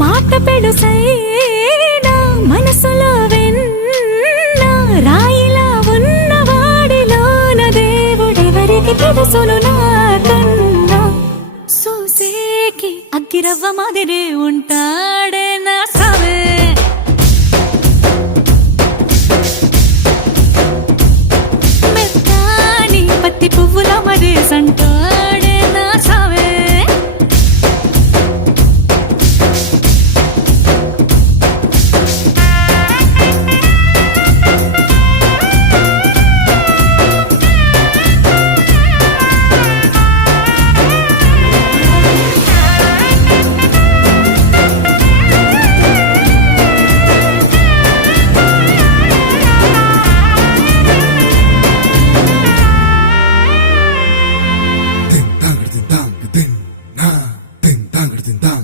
మాట పెడుసైనా మనసులో వెన్న రాయిలా ఉన్నవాడిలోన దేవుడెవరికి తెలుసును నాకన్నా చూసేకి అగ్గిరవ్వ మాదిరే ఉంటాడే నా సవే మెత్తాని పత్తి పువ్వుల మరే సంటాడే